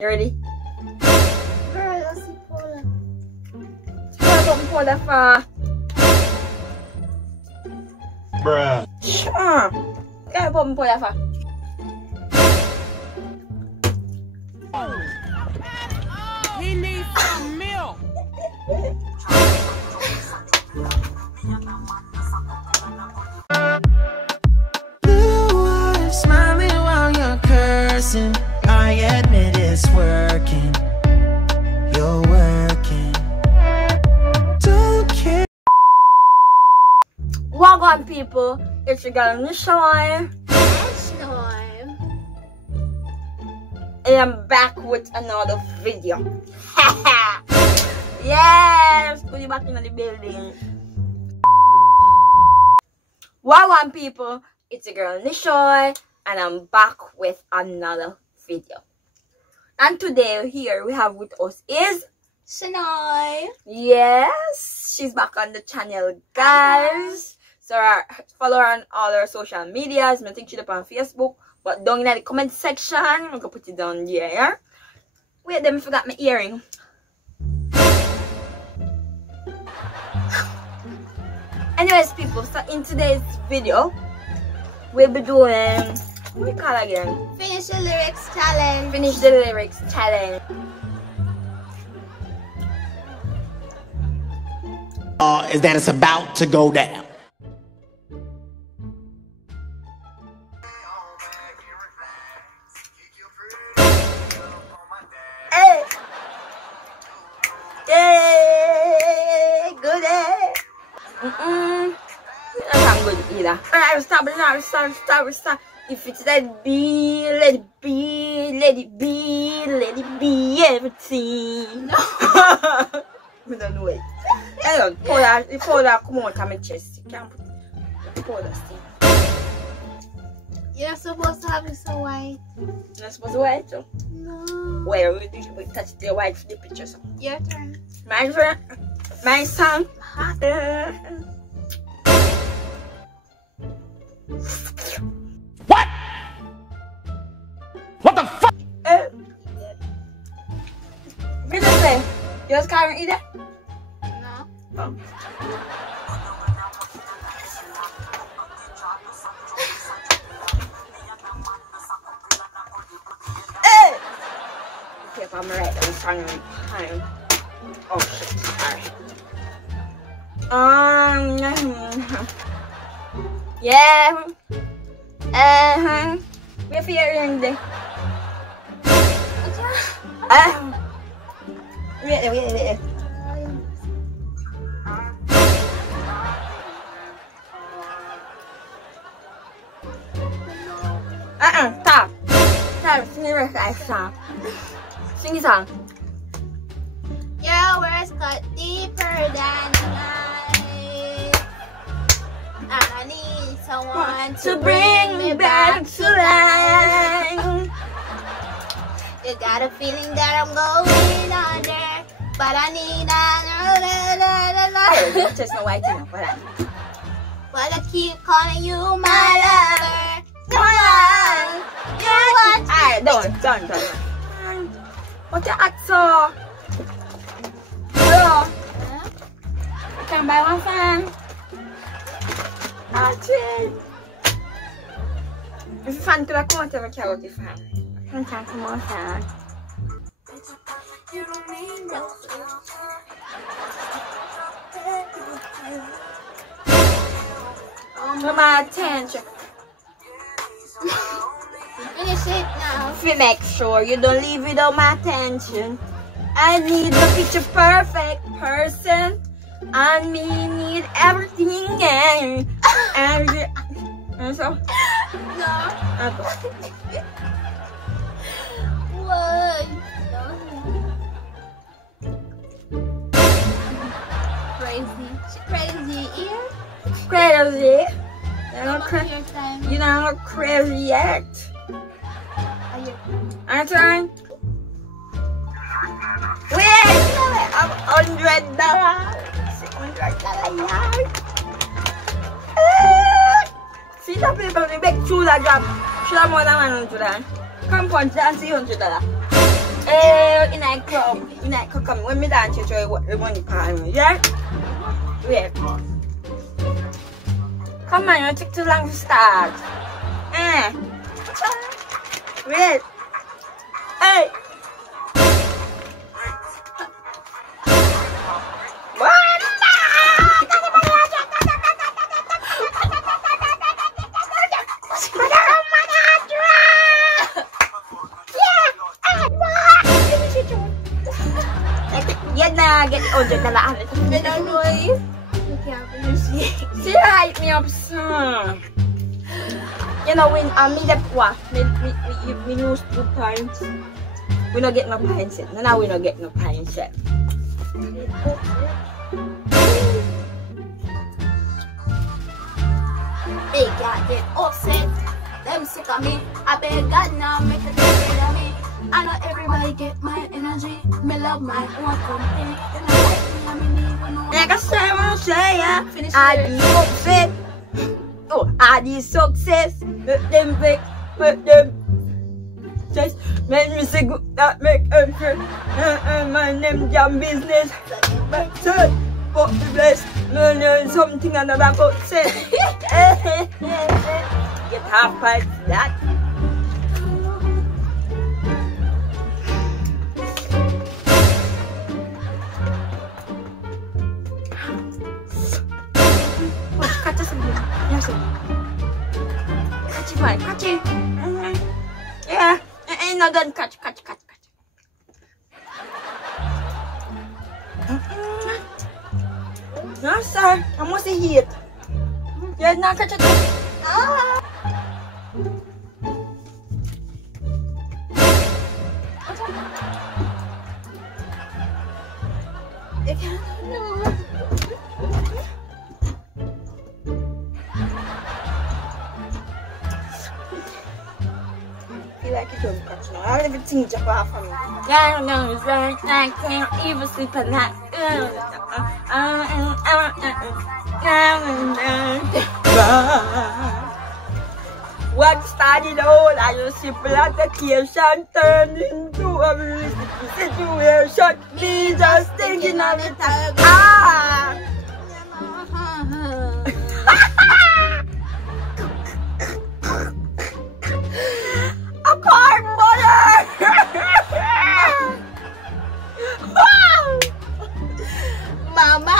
You ready? Girl, let's see Paula. Something for the far. Bruh. Sure. Kaya something for the far. He needs some milk. Blue eyes smiling while you're cursing. I admit it's working. You're working. Don't care. Welcome, people. It's your Gyal Nishoy. And I'm back with another video. Yes! Put back in the building. Welcome, people. It's your Gyal Nishoy. And I'm back with another video. And today here we have with us is Shanoy. Yes, she's back on the channel, guys. So follow her on all her social medias. I think she's up on Facebook, but down in the comment section, I'm gonna put it down there. Wait, then I forgot my earring. Anyways, people, so in today's video, we'll be doing, what do we call it again? Finish the lyrics challenge. Finish the lyrics challenge. Is that it's about to go down. Hey! Hey! Good day! That's not good either. Alright, stop. If it's let it be, let it be, let it be, let it be everything. No! I don't know it. Hang on, pour that come out of my chest. You can't pour that thing. You're supposed to have it so white. You're not supposed to wear it, so. No. Well, we touch the white for the picture, so. Your turn. My turn. My song. What? What the fuck? What you say? You just can't eat it? No. Oh. Hey! Okay, if I'm right, I'm trying to time. Oh shit, alright. Yeah. We're fearing the. Wait. Stop. Sing the rest of the song. Sing the song. Your words cut deeper than mine. I need someone To bring me back to life. You got a feeling that I'm going under, but I need Hey, just no white enough for that. But I keep calling you my lover. Come on, you want Alright, done. What you act so? Hello? You can buy one fan? Actually. If you fan to come out of a karaoke fan. You can come on fan. You don't need no My attention. Finish it now. If you make sure you don't leave without my attention. I need the picture perfect person. And me need everything and so No. okay. What? Crazy. She crazy. Ear? Crazy. Your time. You're not crazy yet. I'm trying. Wait, I'm $100. $100 yard. See the people, they make $2 job. Should have more than $100. Come punch and see $100. club. You know, come when me dance, you show you what the money for me. Yeah? Wait. Come on, you take too long to start. Wait. Hey. Get the $100. She hype me up, son. You know when I meet up what? We lose 2 points. We don't get no points yet. Now we don't get no points yet. Big God get upset. Them sick of me. I beg God now make a take of me. I know everybody get my energy. Me love my own company. Like I say, I say, yeah. I be upset. Oh, I be success. Let them vex, let them just make me say good that make effort. My name jam business. But sir, but the blessed. Learn something another about say. Get half pipes that. Catch it. Yeah, ain't no done. Catch. No, sir, I must hit. Yeah, now catch it. Like you don't catch now. Everything just off from me. Yeah, no, it's right. I can't even sleep at night. What started out as a simple altercation turned into a realistic situation. Me just thinking of it. Mama,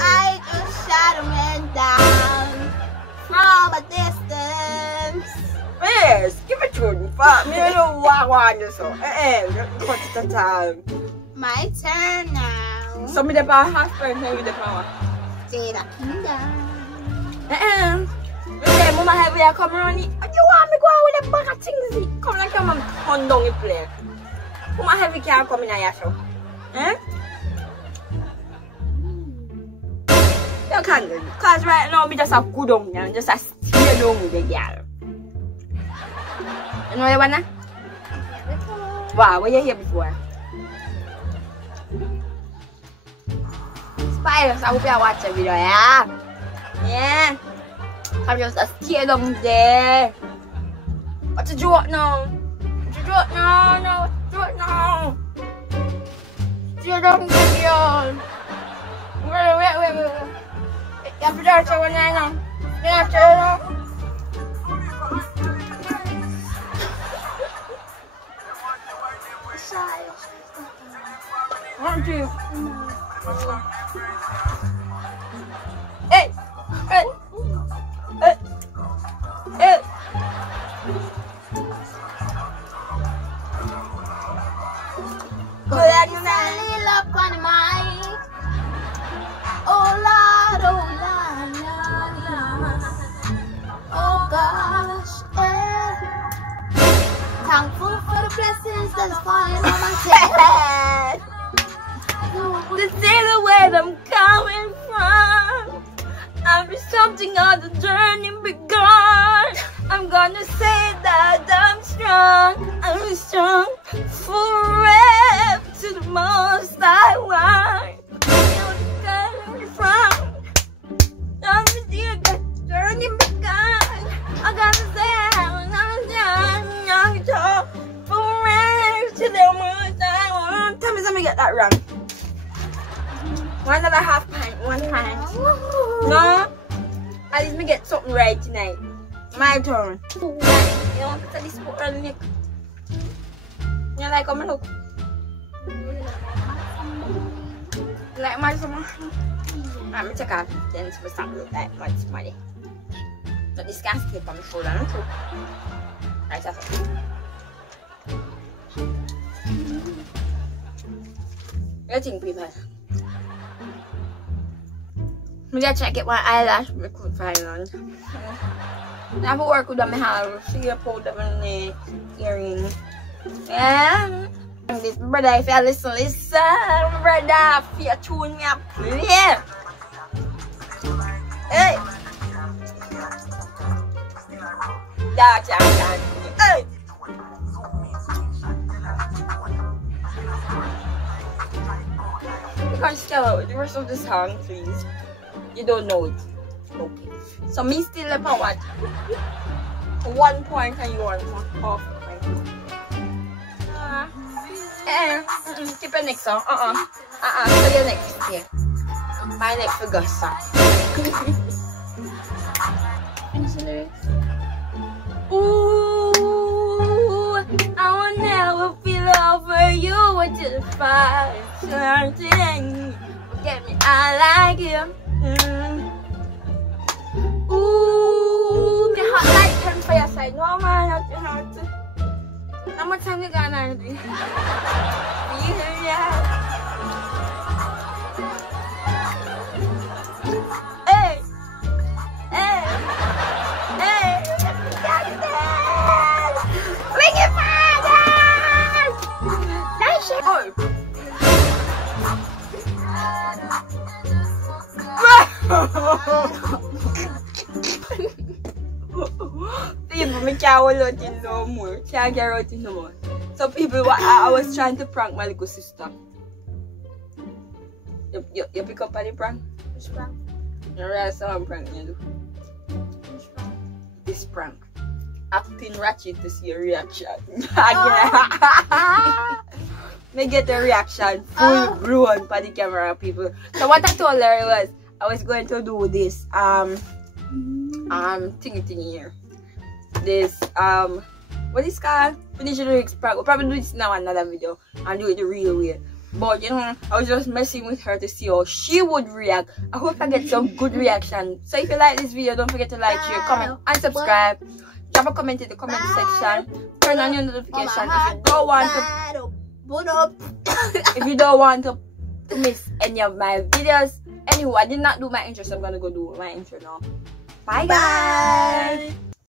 I just shot a man down from a distance. Yes, give it to me. Me don't want you so. Cut it a time. My turn now. So me the power half friend, me the power. Say the kingdom. Me say, Mama have you come around. You want me go out with a bag of things? Come like come and turn down the plane. Mama have you can't come in your show. You can't do it. Because right now, me just a good on you and just a stay down with the girl. You know you wanna? Wow, were you here before? Spiders, I hope you watch the video, yeah? Yeah. I'm just a stay down there. What you do now? What you do now? No, what you do now? Stay down there, girl. Wait. You have to do it when I know. You have to know. One, two. Hey. Sally up on the mic. Oh Lord, oh gosh, thankful for the blessings that's falling on my head. To see the way I'm coming from, I'll be something on the journey begun. I'm gonna say that I'm strong forever to the most I want. I gotta say I'm young, forever to today, tell me something get that wrong. 1.5 pint, 1 pint. No? At least me get something right tonight. My turn. You want to tell this foot on Nick? You like how I look? You like my summer? Let me check out then for something look like much money. But this can't skip on my shoulder, not true. Right, that's it. What do you think, people? I'm gonna check it my eyelash, but I couldn't find none. I have to work with my hair, see a powder on the earring. Yeah. And this brother, if you listen, brother, if you tune me up, yeah. Hey. Hey. You can't tell out the rest of the song, please. You don't know it. Okay. So me still up at what? 1 point and you want half point. Keep your next on. So your next here. My next for Gusta. Ooh, I will never feel over you until the fire something. Get me, I like you. Ooh, the hot light turn for your side. No man, not your heart. How much time you got now? Yeah. Hey. Bring it further. Nice. People, I can't hold out in no more. Can't get out in no more. So people, I was trying to prank my little sister. You pick up on the prank? Which prank? You realize some prank you do? Which prank? This prank. Acting Ratchet to see a reaction. Me get a reaction full blown by the camera, people. So what I told her was I was going to do this thingy here. This what is it called? Finish the lyrics prank. We'll probably do this now in another video and do it the real way. But you know, I was just messing with her to see how she would react. I hope I get some good reaction. So if you like this video, don't forget to like, share, comment, and subscribe. Drop a comment in the comment section. Turn on your notification if you don't want to miss any of my videos. Anyway, I did not do my intro, so I'm gonna go do my intro now. Bye guys.